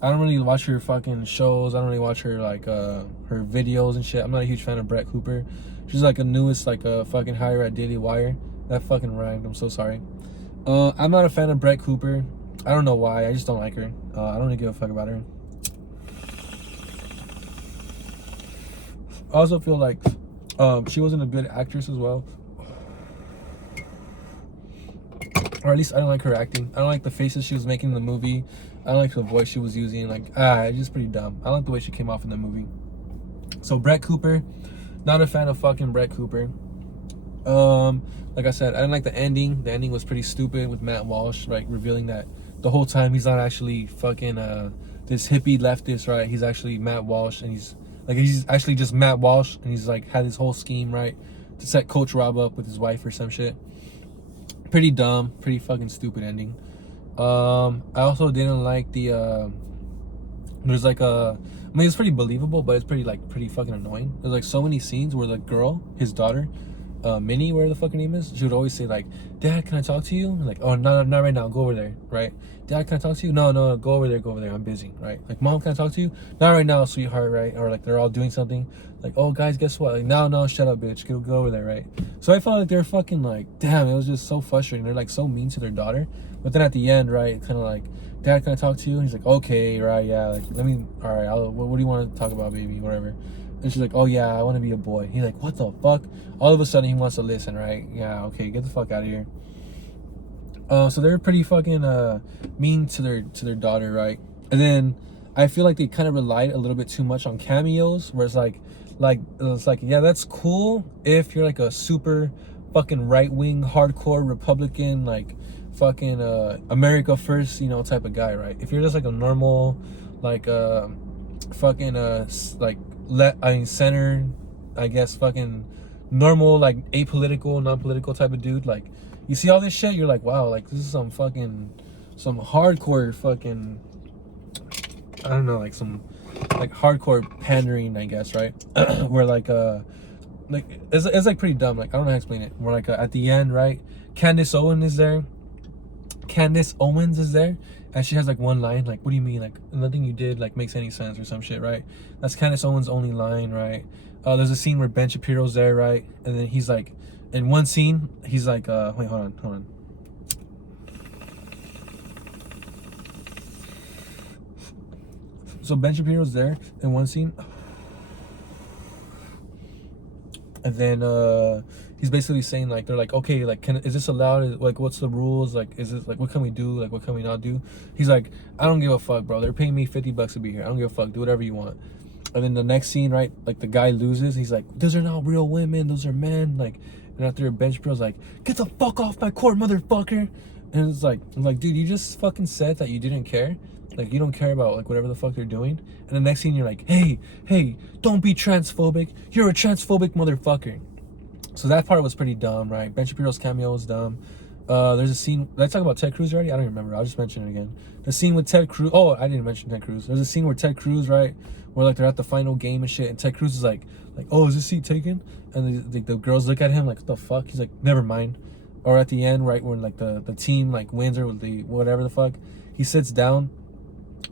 I don't really watch her fucking shows. I don't really watch her like her videos and shit. I'm not a huge fan of Brett Cooper. She's like a newest like a fucking hire at Daily Wire. That fucking rhymed. I'm so sorry. I'm not a fan of Brett Cooper. I don't know why. I just don't like her. I don't really give a fuck about her. I also feel like she wasn't a good actress as well. Or at least I don't like her acting. I don't like the faces she was making in the movie. I don't like the voice she was using. Like, it's just pretty dumb. I don't like the way she came off in the movie. So Brett Cooper, not a fan of fucking Brett Cooper. Like I said, I didn't like the ending. The ending was pretty stupid with Matt Walsh, like revealing that the whole time he's not actually fucking this hippie leftist, right? He's actually Matt Walsh, and he's actually just Matt Walsh, and he's like had his whole scheme, right, to set Coach Rob up with his wife or some shit. Pretty dumb, pretty fucking stupid ending. I also didn't like the there's like I mean it's pretty believable, but it's pretty fucking annoying. There's like so many scenes where the girl, his daughter, Minnie, where the fucking name is, she would always say like, Dad, can I talk to you? I'm like, oh, not right now, go over there, right? Dad, can I talk to you? No, go over there, I'm busy, right? Like, Mom, can I talk to you? Not right now, sweetheart, right? Or like they're all doing something, like, oh guys, guess what? Like, no, shut up, bitch, go over there, right? So I felt like they're fucking like, damn, it was just so frustrating. They're like so mean to their daughter, but then at the end, right, kind of like, Dad, can I talk to you? And he's like, okay, right, yeah, like all right, what do you want to talk about, baby, whatever. And she's like, oh yeah, I want to be a boy. He's like, what the fuck? All of a sudden he wants to listen, right? Yeah, okay, get the fuck out of here. So they're pretty fucking mean to their daughter, right? And then I feel like they kind of relied a little bit too much on cameos, where it's like yeah, that's cool if you're like a super fucking right-wing hardcore Republican, like fucking America first, type of guy, right? If you're just like a normal like fucking like center, I guess, fucking normal, like apolitical, non-political type of dude, like you see all this shit, you're like, wow, like this is some hardcore fucking, I don't know, like some like hardcore pandering, I guess, right? Where like it's like pretty dumb. Like I don't know how to explain it. Where like at the end, right, Candace Owens is there, and she has like one line, like, what do you mean, like nothing you did like makes any sense or some shit, right? That's Candace Owens' only line, right? There's a scene where Ben Shapiro's there, right? And then he's like, in one scene, he's like, wait, hold on. So Ben Shapiro's there in one scene, and then he's basically saying like, they're like, okay, like is this allowed? Like what's the rules? Like is this like, what can we do? Like what can we not do? He's like, I don't give a fuck, bro. They're paying me $50 to be here. I don't give a fuck. Do whatever you want. And then the next scene, right, like the guy loses. He's like, those are not real women. Those are men. Like, and after Ben Shapiro's like, get the fuck off my court, motherfucker. And it's like, dude, you just fucking said that you didn't care. Like, you don't care about like whatever the fuck they're doing. And the next scene, you're like, hey, don't be transphobic. You're a transphobic motherfucker. So that part was pretty dumb, right? Ben Shapiro's cameo was dumb. There's a scene. Did I talk about Ted Cruz already? I don't remember. I'll just mention it again. The scene with Ted Cruz. Oh, I didn't mention Ted Cruz. There's a scene where Ted Cruz, right, where like they're at the final game and shit, and Ted Cruz is like, oh, is this seat taken? And the girls look at him like, what the fuck? He's like, never mind. Or at the end, right, when like the team like wins or the whatever the fuck, he sits down,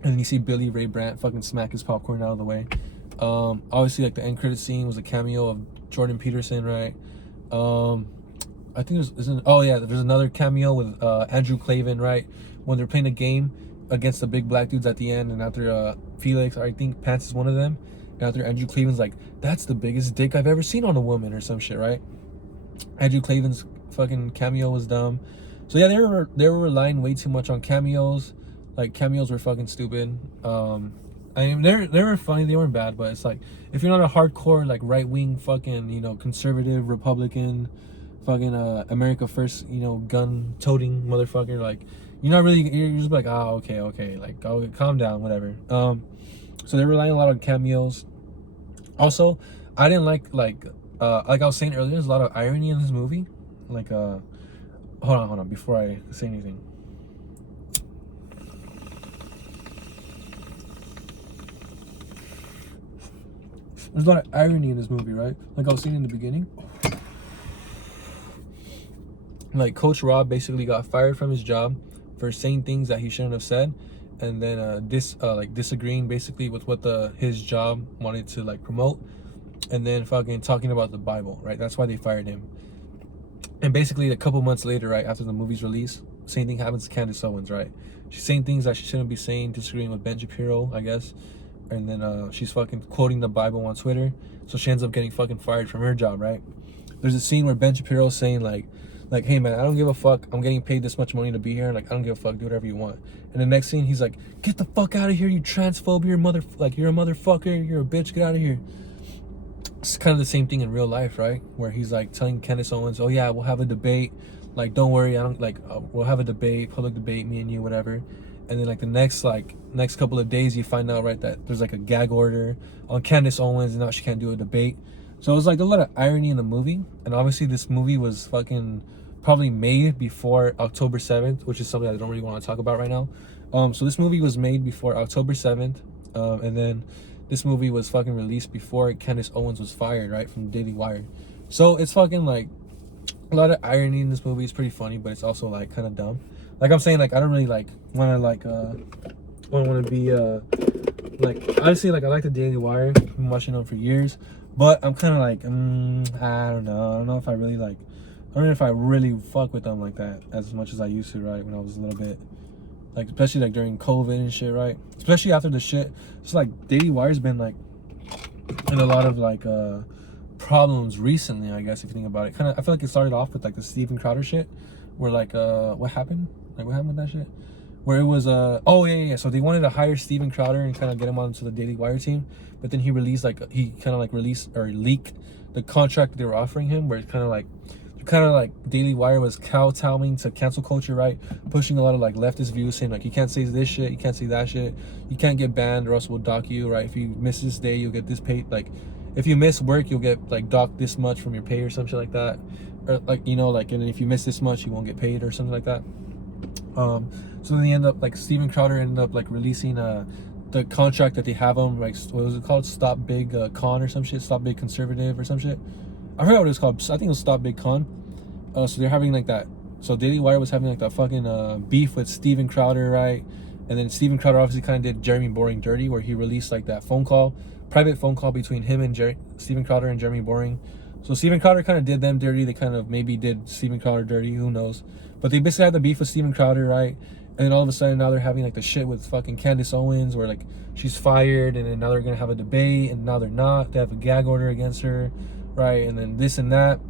and then you see Billy Ray Brandt fucking smack his popcorn out of the way. Obviously, like the end credit scene was a cameo of Jordan Peterson, right? I think there's another cameo with Andrew Clavin, right, when they're playing a game against the big black dudes at the end, and after Felix, I think Pants is one of them, and after Andrew Clavin's like, that's the biggest dick I've ever seen on a woman or some shit, right? Andrew Clavin's fucking cameo was dumb. So yeah, they were relying way too much on cameos. Like cameos were fucking stupid. I I mean, they were funny. They weren't bad, but it's like if you're not a hardcore like right wing fucking conservative Republican, fucking America first gun toting motherfucker, like you're not really you're just like okay, like calm down, whatever. So they're relying a lot on cameos. Also, I didn't like I was saying earlier, there's a lot of irony in this movie. Like hold on before I say anything. There's a lot of irony in this movie, right? Like I was saying in the beginning. Like Coach Rob basically got fired from his job for saying things that he shouldn't have said, and then disagreeing basically with what his job wanted to like promote, and then fucking talking about the Bible, right? That's why they fired him. And basically a couple months later, right after the movie's release, same thing happens to Candace Owens, right? She's saying things that she shouldn't be saying, disagreeing with Ben Shapiro, I guess. And then she's fucking quoting the Bible on Twitter, so she ends up getting fucking fired from her job, right? There's a scene where Ben Shapiro's saying like, hey man, I don't give a fuck. I'm getting paid this much money to be here. Like, I don't give a fuck. Do whatever you want. And the next scene, he's like, get the fuck out of here, you transphobe. You're a motherfucker. You're a bitch. Get out of here. It's kind of the same thing in real life, right? Where he's like telling Candace Owens, oh yeah, we'll have a debate. Like, don't worry. I don't we'll have a debate, public debate, me and you, whatever. And then like the next couple of days, you find out, right, that there's like a gag order on Candace Owens, and now she can't do a debate. So it was like a lot of irony in the movie. And obviously this movie was fucking probably made before October 7th, which is something I don't really want to talk about right now. So this movie was made before October 7th. And then this movie was fucking released before Candace Owens was fired, right, from Daily Wire. So it's fucking like a lot of irony in this movie. It's pretty funny, but it's also like kind of dumb. Like I'm saying, like I don't really like want to be like, honestly, like I like the Daily Wire. I've been watching them for years. But I'm kind of like, I don't know. I don't know if I really like, I don't know if I really fuck with them like that as much as I used to, right? When I was a little bit, like, especially like during COVID and shit, right? Especially after the shit. It's like Daily Wire's been like in a lot of like problems recently, I guess, if you think about it. Kind of, I feel like it started off with like the Steven Crowder shit, where like, what happened? Like, what happened with that shit? Where it was oh yeah, so they wanted to hire Steven Crowder and kind of get him onto the Daily Wire team, but then he released he kind of like released or leaked the contract that they were offering him, where it's kind of like Daily Wire was kowtowing to cancel culture, right? Pushing a lot of like leftist views, saying like you can't say this shit, you can't say that shit, you can't get banned or else we'll dock you, right? If you miss this day, you'll get this paid. Like if you miss work, you'll get like docked this much from your pay or some shit like that, or like and if you miss this much, you won't get paid or something like that. So then they end up like Steven Crowder ended up like releasing the contract that they have him, like, what was it called? Stop Big Con or some shit, Stop Big Conservative or some shit. I forgot what it was called. I think it was Stop Big Con. So they're having like that. So Daily Wire was having like that fucking beef with Steven Crowder, right? And then Steven Crowder obviously kind of did Jeremy Boring dirty, where he released like that private phone call between him and Steven Crowder and Jeremy Boring. So Steven Crowder kind of did them dirty. They kind of maybe did Steven Crowder dirty. Who knows? But they basically had the beef with Steven Crowder, right? And then all of a sudden now they're having like the shit with fucking Candace Owens, where like she's fired, and then now they're gonna have a debate, and now they're not. They have a gag order against her, right? And then this and that.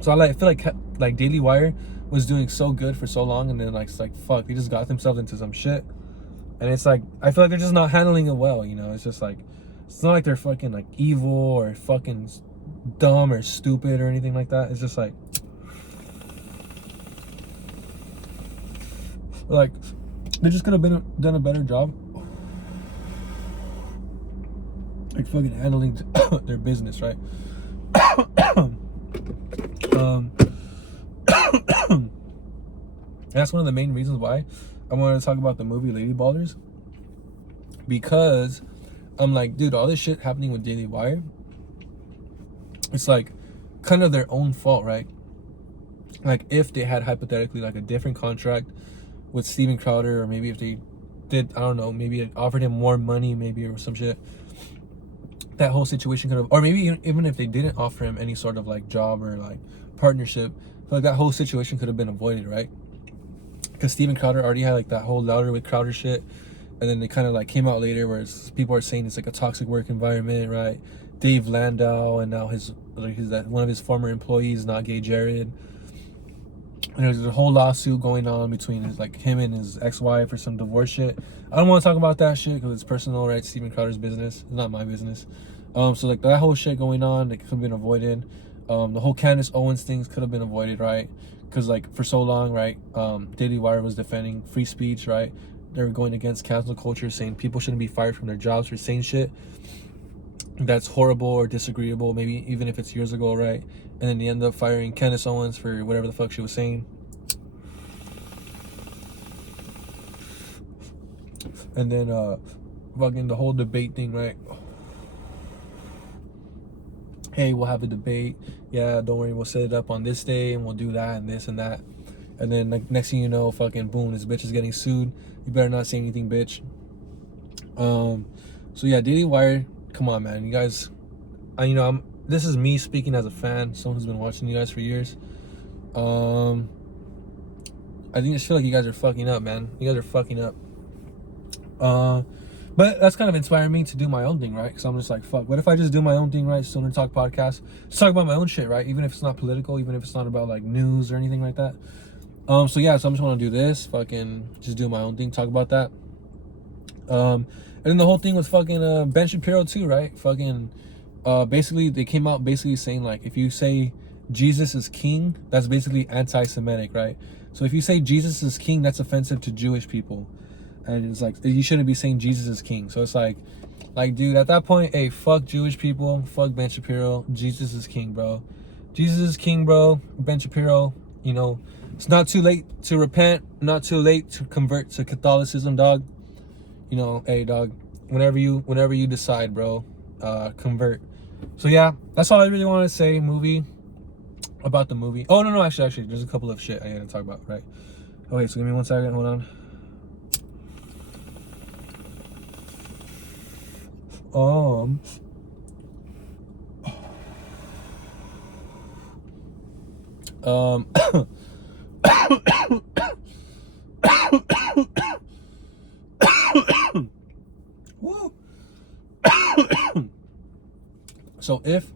So I feel like Daily Wire was doing so good for so long, and then like it's like fuck, they just got themselves into some shit, and it's like I feel like they're just not handling it well. It's just like it's not like they're fucking like evil or fucking dumb or stupid or anything like that. It's just like they just could have done a better job like fucking handling their business, right? That's one of the main reasons why I wanted to talk about the movie Lady Ballers, because I'm like, dude, all this shit happening with Daily Wire, it's like kind of their own fault, right? Like if they had hypothetically like a different contract with Steven Crowder, or maybe if they did, I don't know, maybe it offered him more money, maybe, or some shit, that whole situation could have, or maybe even if they didn't offer him any sort of like job or like partnership, I feel like that whole situation could have been avoided, right? Because Steven Crowder already had like that whole Louder with Crowder shit, and then they kind of like came out later where people are saying it's like a toxic work environment, right? Dave Landau, and now one of his former employees, not gay Jared. And there's a whole lawsuit going on between him and his ex-wife for some divorce shit. I don't want to talk about that shit because it's personal, right? Steven Crowder's business. It's not my business. So like that whole shit going on, that could have been avoided. The whole Candace Owens things could have been avoided, right? Because like for so long, right? Daily Wire was defending free speech, right? They were going against cancel culture, saying people shouldn't be fired from their jobs for saying shit that's horrible or disagreeable, maybe even if it's years ago, right? And then they end up firing Candace Owens for whatever the fuck she was saying. And then fucking the whole debate thing, right? Hey, we'll have a debate. Yeah, don't worry, we'll set it up on this day and we'll do that and this and that. And then like next thing you know, fucking boom, this bitch is getting sued. You better not say anything, bitch. So yeah, Daily Wire, come on, man. You guys, this is me speaking as a fan, someone who's been watching you guys for years. I just feel like you guys are fucking up, man. You guys are fucking up. But that's kind of inspired me to do my own thing, right? Because I'm just like, fuck, what if I just do my own thing, right? Stoner Talk podcast, just talk about my own shit, right? Even if it's not political, even if it's not about like news or anything like that. So yeah, so I'm just want to do this, fucking just do my own thing, talk about that. And then the whole thing with fucking Ben Shapiro too, right? Fucking basically they came out basically saying like, if you say Jesus is king, that's basically anti-Semitic, right? So if you say Jesus is king, that's offensive to Jewish people. And it's like, you shouldn't be saying Jesus is king. So it's like dude, at that point, hey, fuck Jewish people, fuck Ben Shapiro, Jesus is king, bro. Jesus is king, bro. Ben Shapiro, you know, it's not too late to repent, not too late to convert to Catholicism, dog. You know, hey, dog, whenever you decide, bro, convert. So yeah, that's all I really want to say. About the movie. Oh no, actually, there's a couple of shit I gotta talk about, right? Okay, so give me 1 second. Hold on. Woo. So if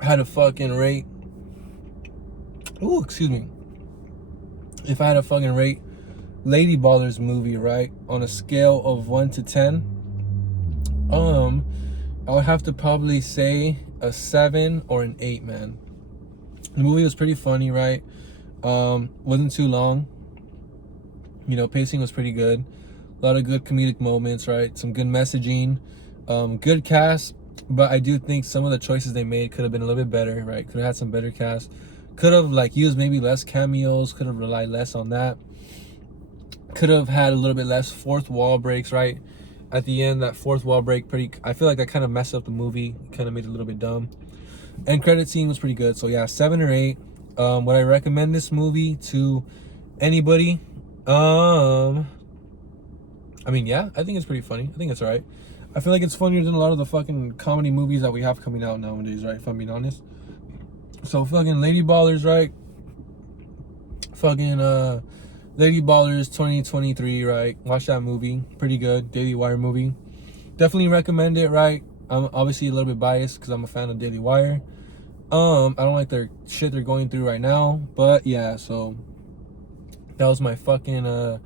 I had a fucking rate, if I had a fucking rate Lady Ballers movie, right, on a scale of 1 to 10, I would have to probably say a 7 or an 8, man. The movie was pretty funny, right? Wasn't too long. You know, pacing was pretty good. A lot of good comedic moments, right? Some good messaging. Good cast, but I do think some of the choices they made could have been a little bit better, right? Could have had some better cast. Could have like used maybe less cameos. Could have relied less on that. Could have had a little bit less fourth wall breaks, right? At the end, that fourth wall break, I feel like that kind of messed up the movie. Kind of made it a little bit dumb. End credit scene was pretty good. So yeah, 7 or 8. Would I recommend this movie to anybody? I mean, yeah, I think it's pretty funny. I think it's alright. I feel like it's funnier than a lot of the fucking comedy movies that we have coming out nowadays, right? If I'm being honest. So fucking Lady Ballers, right? Fucking Lady Ballers 2023, right? Watch that movie. Pretty good. Daily Wire movie. Definitely recommend it, right? I'm obviously a little bit biased because I'm a fan of Daily Wire. I don't like their shit they're going through right now. But yeah, so that was my fucking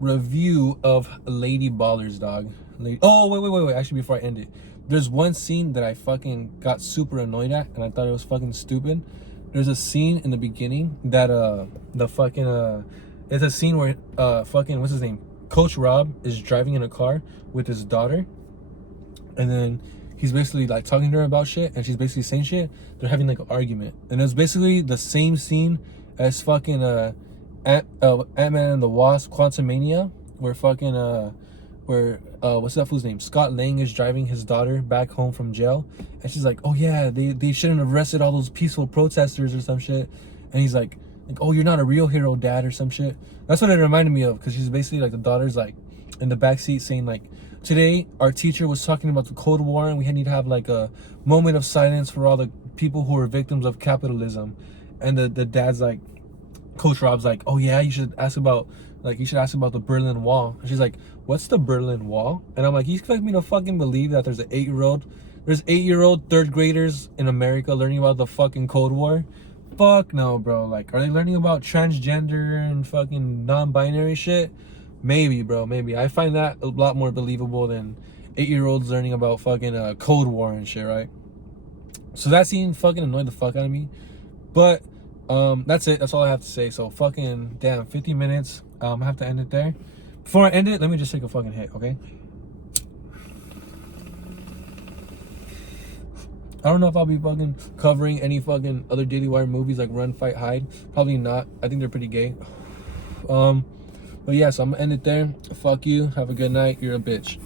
review of Lady Ballers, dog. Oh, wait. Actually, before I end it, there's one scene that I fucking got super annoyed at, and I thought it was fucking stupid. There's a scene in the beginning that it's a scene where fucking what's his name, Coach Rob is driving in a car with his daughter, and then he's basically like talking to her about shit, and she's basically saying shit. They're having like an argument, and it's basically the same scene as fucking Ant-Man and the Wasp Quantumania, where fucking what's that fool's name? Scott Lang is driving his daughter back home from jail, and she's like, oh yeah, they shouldn't have arrested all those peaceful protesters or some shit. And he's like, oh, you're not a real hero, dad, or some shit. That's what it reminded me of, because she's basically like, the daughter's like in the backseat saying like, today our teacher was talking about the Cold War, and we need to have like a moment of silence for all the people who are victims of capitalism. And the dad's like, Coach Rob's like, oh yeah, you should ask about the Berlin Wall. And she's like, what's the Berlin Wall? And I'm like, you expect me to fucking believe that there's 8-year-old third graders in America learning about the fucking Cold War? Fuck no, bro. Like, are they learning about transgender and fucking non-binary shit? Maybe, bro. Maybe. I find that a lot more believable than 8-year-olds learning about fucking Cold War and shit, right? So that scene fucking annoyed the fuck out of me. But that's it. That's all I have to say. So fucking damn, 50 minutes. I have to end it there. Before I end it, let me just take a fucking hit, okay? I don't know if I'll be fucking covering any fucking other Daily Wire movies like Run, Fight, Hide. Probably not. I think they're pretty gay. But yeah, so I'm gonna end it there. Fuck you. Have a good night. You're a bitch.